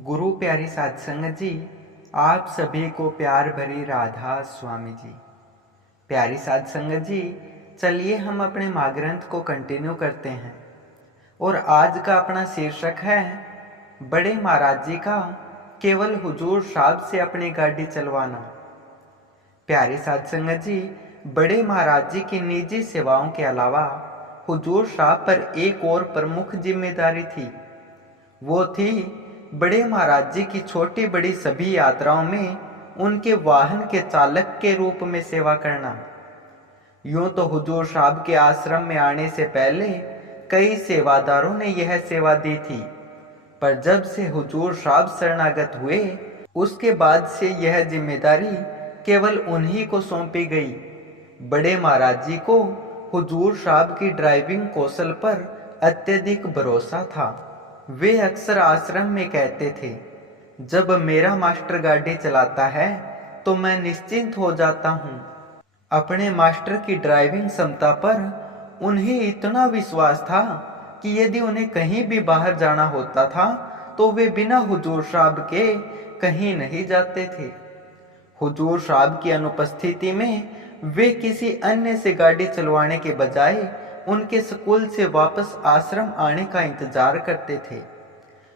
गुरु प्यारी साध संगत जी, आप सभी को प्यार भरी राधा स्वामी जी। प्यारी साध संगत जी, चलिए हम अपने माँ ग्रंथ को कंटिन्यू करते हैं। और आज का अपना शीर्षक है बड़े महाराज जी का केवल हुजूर साहब से अपनी गाड़ी चलवाना। प्यारी साध संगत जी, बड़े महाराज जी की निजी सेवाओं के अलावा हुजूर साहब पर एक और प्रमुख जिम्मेदारी थी। वो थी बड़े महाराज जी की छोटी बड़ी सभी यात्राओं में उनके वाहन के चालक के रूप में सेवा करना। यूं तो हुजूर साहब के आश्रम में आने से पहले कई सेवादारों ने यह सेवा दी थी, पर जब से हुजूर साहब शरणागत हुए उसके बाद से यह जिम्मेदारी केवल उन्हीं को सौंपी गई। बड़े महाराज जी को हुजूर साहब की ड्राइविंग कौशल पर अत्यधिक भरोसा था। वे अक्सर आश्रम में कहते थे, जब मेरा मास्टर गाड़ी चलाता है तो मैं निश्चिंत हो जाता हूँ। अपने मास्टर की ड्राइविंग क्षमता पर उन्हें इतना विश्वास था कि यदि उन्हें कहीं भी बाहर जाना होता था तो वे बिना हुजूर साहब के कहीं नहीं जाते थे। हुजूर साहब की अनुपस्थिति में वे किसी अन्य से गाड़ी चलवाने के बजाय उनके स्कूल से वापस आश्रम आने का इंतजार करते थे।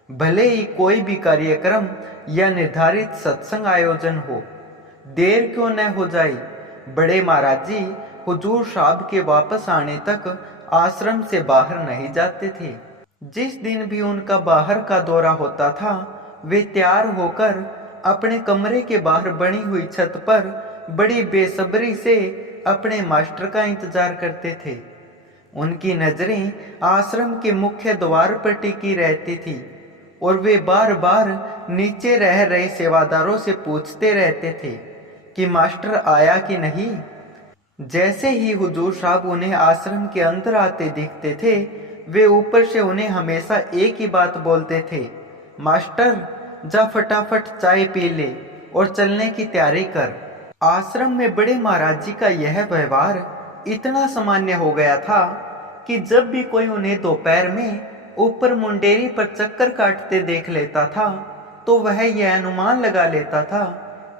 भले ही कोई भी कार्यक्रम या निर्धारित सत्संग आयोजन हो, देर क्यों न हो जाए, बड़े महाराज जी हुजूर साहब के वापस आने तक आश्रम से बाहर नहीं जाते थे। जिस दिन भी उनका बाहर का दौरा होता था, वे तैयार होकर अपने कमरे के बाहर बनी हुई छत पर बड़ी बेसब्री से अपने मास्टर का इंतजार करते थे। उनकी नजरें आश्रम के मुख्य द्वार पर टिकी रहती थी और वे बार बार नीचे रह रहे सेवादारों से पूछते रहते थे कि मास्टर आया कि नहीं। जैसे ही हुजूर साहब उन्हें आश्रम के अंदर आते दिखते थे, वे ऊपर से उन्हें हमेशा एक ही बात बोलते थे, मास्टर जा फटाफट चाय पी ले और चलने की तैयारी कर। आश्रम में बड़े महाराज जी का यह व्यवहार इतना सामान्य हो गया था कि जब भी कोई उन्हें दोपहर में ऊपर मुंडेरी पर चक्कर काटते देख लेता था तो वह यह अनुमान लगा लेता था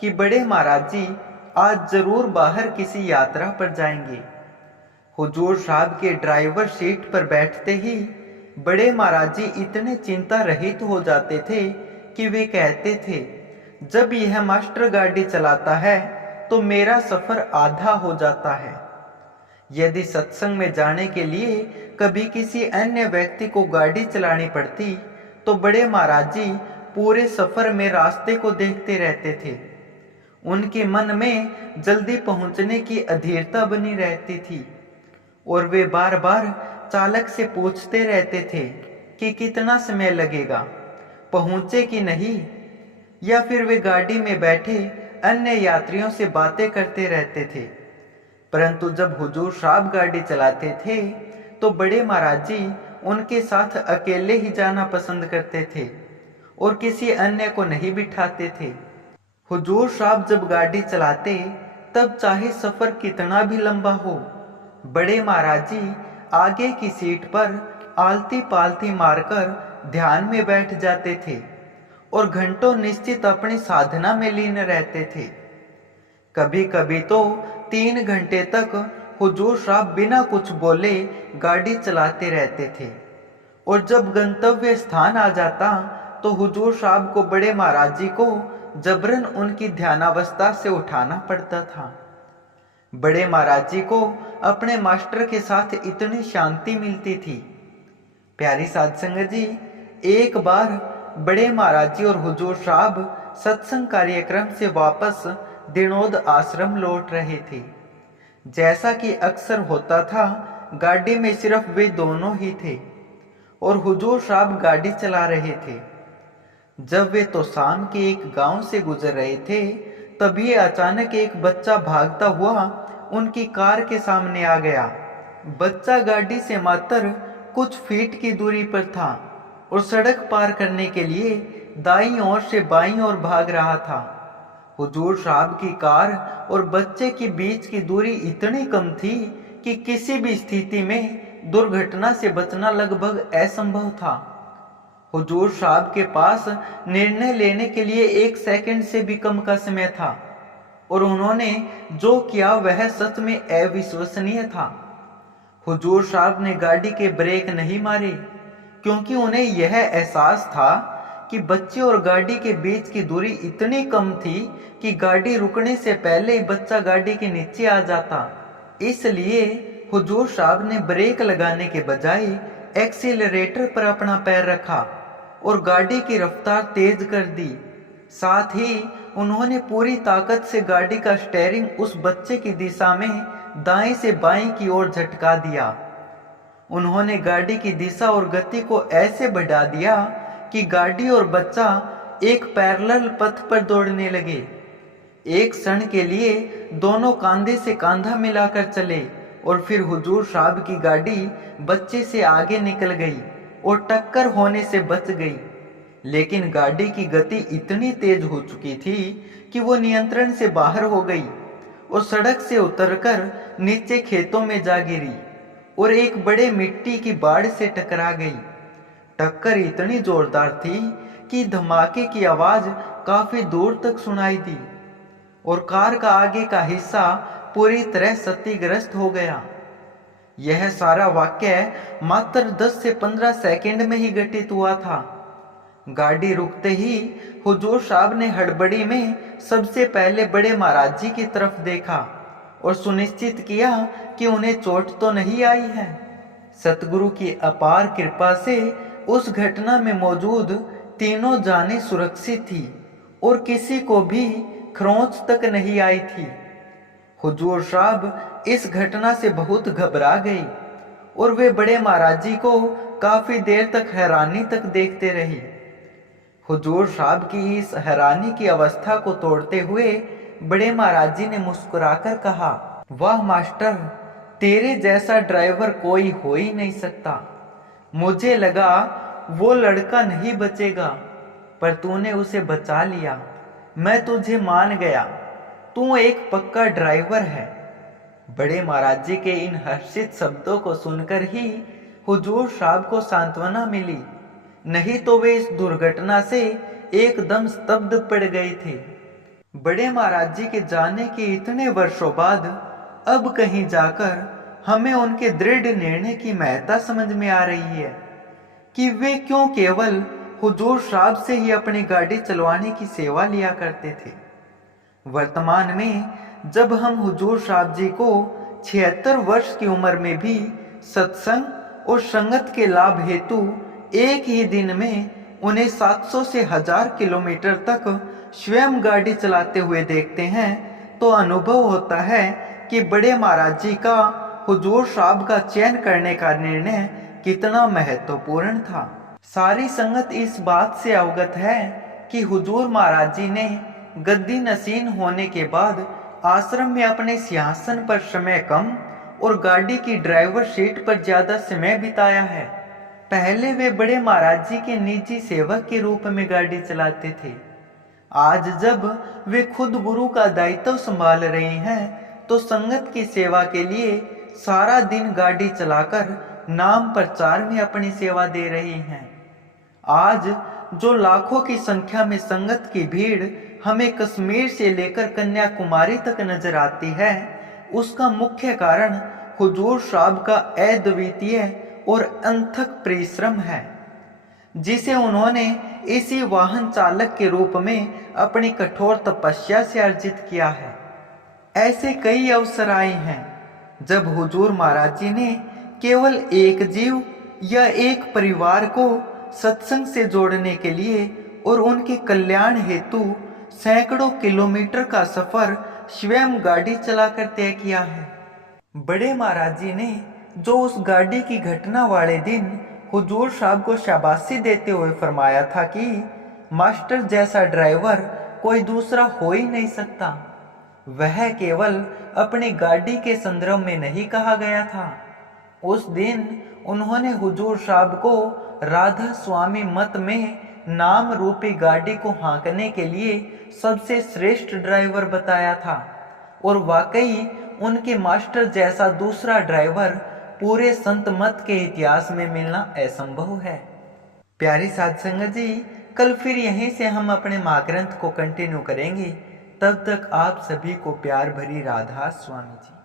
कि बड़े महाराज जी आज जरूर बाहर किसी यात्रा पर जाएंगे। हुजूर साहब के ड्राइवर सीट पर बैठते ही बड़े महाराज जी इतने चिंता रहित हो जाते थे कि वे कहते थे, जब यह मास्टर गाड़ी चलाता है तो मेरा सफर आधा हो जाता है। यदि सत्संग में जाने के लिए कभी किसी अन्य व्यक्ति को गाड़ी चलानी पड़ती तो बड़े महाराज जी पूरे सफर में रास्ते को देखते रहते थे। उनके मन में जल्दी पहुंचने की अधीरता बनी रहती थी और वे बार बार चालक से पूछते रहते थे कि कितना समय लगेगा, पहुंचे कि नहीं, या फिर वे गाड़ी में बैठे अन्य यात्रियों से बातें करते रहते थे। परंतु जब हुजूर साहब गाड़ी चलाते थे तो बड़े महाराज जी उनके साथ अकेले ही जाना पसंद करते थे और किसी अन्य को नहीं बिठाते थे। हुजूर साहब जब गाड़ी चलाते तब चाहे सफर कितना भी लंबा हो, बड़े महाराज जी आगे की सीट पर आलती पालती मारकर ध्यान में बैठ जाते थे और घंटों निश्चित अपनी साधना में लीन रहते थे। कभी कभी तो 3 घंटे तक हुजूर साहब बिना कुछ बोले गाड़ी चलाते रहते थे और जब गंतव्य स्थान आ जाता तो हुजूर साहब को बड़े महाराज जी को जबरन उनकी ध्यानावस्था से उठाना पड़ता था। बड़े महाराज जी को अपने मास्टर के साथ इतनी शांति मिलती थी। प्यारी साध संगत जी, एक बार बड़े महाराज जी और हुजूर साहब सत्संग कार्यक्रम से वापस दिनोद आश्रम लौट रहे थे। जैसा कि अक्सर होता था, गाड़ी में सिर्फ वे दोनों ही थे और हुजूर साहब गाड़ी चला रहे थे। जब वे तोसान के एक गांव से गुजर रहे थे तभी अचानक एक बच्चा भागता हुआ उनकी कार के सामने आ गया। बच्चा गाड़ी से मात्र कुछ फीट की दूरी पर था और सड़क पार करने के लिए दाईं ओर से बाईं ओर भाग रहा था। हुजूर साहब की कार और बच्चे के बीच की दूरी इतनी कम थी कि किसी भी स्थिति में दुर्घटना से बचना लगभग असंभव था। हुजूर साहब के पास निर्णय लेने के लिए 1 सेकंड से भी कम का समय था और उन्होंने जो किया वह सच में अविश्वसनीय था। हुजूर साहब ने गाड़ी के ब्रेक नहीं मारे क्योंकि उन्हें यह एहसास था कि बच्चे और गाड़ी के बीच की दूरी इतनी कम थी कि गाड़ी रुकने से पहले ही बच्चा गाड़ी के नीचे आ जाता। इसलिए हुजूर साहब ने ब्रेक लगाने के बजाय एक्सीलरेटर पर अपना पैर रखा और गाड़ी की रफ्तार तेज कर दी। साथ ही उन्होंने पूरी ताकत से गाड़ी का स्टीयरिंग उस बच्चे की दिशा में दाएं से बाएं की ओर झटका दिया। उन्होंने गाड़ी की दिशा और गति को ऐसे बढ़ा दिया कि गाड़ी और बच्चा एक पैरेलल पथ पर दौड़ने लगे। एक क्षण के लिए दोनों कंधे से कंधा मिलाकर चले और फिर हुजूर साहब की गाड़ी बच्चे से आगे निकल गई और टक्कर होने से बच गई। लेकिन गाड़ी की गति इतनी तेज हो चुकी थी कि वो नियंत्रण से बाहर हो गई और सड़क से उतरकर नीचे खेतों में जा गिरी और एक बड़े मिट्टी की बाढ़ से टकरा गई। टक्कर इतनी जोरदार थी कि धमाके की आवाज काफी दूर तक सुनाई दी और कार का आगे का हिस्सा पूरी तरह क्षतिग्रस्त हो गया। यह सारा वाक्य मात्र 10 से 15 सेकंड में ही घटित हुआ था। गाड़ी रुकते ही हुजूर साहब ने हड़बड़ी में सबसे पहले बड़े महाराज जी की तरफ देखा और सुनिश्चित किया कि उन्हें चोट तो नहीं आई है। सतगुरु की अपार कृपा से उस घटना में मौजूद तीनों जानें सुरक्षित थी और किसी को भी खरोंच तक नहीं आई थी। हुजूर साहब इस घटना से बहुत घबरा गई और वे बड़े महाराज जी को काफी देर तक हैरानी तक देखते रही। हुजूर साहब की इस हैरानी की अवस्था को तोड़ते हुए बड़े महाराज जी ने मुस्कुराकर कहा, वाह मास्टर, तेरे जैसा ड्राइवर कोई हो ही नहीं सकता। मुझे लगा वो लड़का नहीं बचेगा, पर तूने उसे बचा लिया। मैं तुझे मान गया, तू एक पक्का ड्राइवर है। बड़े महाराज जी के इन हर्षित शब्दों को सुनकर ही हुजूर साहब को सांत्वना मिली, नहीं तो वे इस दुर्घटना से एकदम स्तब्ध पड़ गए थे। बड़े महाराज जी के जाने के इतने वर्षों बाद अब कहीं जाकर हमें उनके दृढ़ निर्णय की महत्ता समझ में आ रही है कि वे क्यों केवल हुजूर साहब से ही अपनी गाड़ी चलवाने की सेवा लिया करते थे। वर्तमान में जब हम हुजूर साहब जी को 76 वर्ष की उम्र में भी सत्संग और संगत के लाभ हेतु एक ही दिन में उन्हें 700 से 1000 किलोमीटर तक स्वयं गाड़ी चलाते हुए देखते हैं तो अनुभव होता है कि बड़े महाराज जी का हुजूर साहब का चयन करने का निर्णय कितना महत्वपूर्ण था। सारी संगत इस बात से अवगत है कि हुजूर महाराज जी ने गद्दी नशीन होने के बाद आश्रम में अपने सिंहासन पर समय कम और गाड़ी की ड्राइवर सीट पर ज्यादा समय बिताया है। पहले वे बड़े महाराज जी के निजी सेवक के रूप में गाड़ी चलाते थे। आज जब वे खुद गुरु का दायित्व संभाल रहे हैं तो संगत की सेवा के लिए सारा दिन गाड़ी चलाकर नाम प्रचार में अपनी सेवा दे रहे हैं। आज जो लाखों की संख्या में संगत की भीड़ हमें कश्मीर से लेकर कन्याकुमारी तक नजर आती है, उसका मुख्य कारण हुजूर साहब का अद्वितीय और अथक परिश्रम है, जिसे उन्होंने इसी वाहन चालक के रूप में अपनी कठोर तपस्या से अर्जित किया है। ऐसे कई अवसर आए हैं जब हुजूर महाराज जी ने केवल एक जीव या एक परिवार को सत्संग से जोड़ने के लिए और उनके कल्याण हेतु सैकड़ों किलोमीटर का सफर स्वयं गाड़ी चलाकर तय किया है। बड़े महाराज जी ने जो उस गाड़ी की घटना वाले दिन हुजूर साहब को शाबाशी देते हुए फरमाया था कि मास्टर जैसा ड्राइवर कोई दूसरा हो ही नहीं सकता, वह केवल अपनी गाड़ी के संदर्भ में नहीं कहा गया था। उस दिन उन्होंने हुजूर साहब को राधा स्वामी मत में नाम रूपी गाड़ी को हाँकने के लिए सबसे श्रेष्ठ ड्राइवर बताया था और वाकई उनके मास्टर जैसा दूसरा ड्राइवर पूरे संत मत के इतिहास में मिलना असंभव है। प्यारी साध संगत जी, कल फिर यहीं से हम अपने माँ ग्रंथ को कंटिन्यू करेंगे। तब तक आप सभी को प्यार भरी राधा स्वामी जी।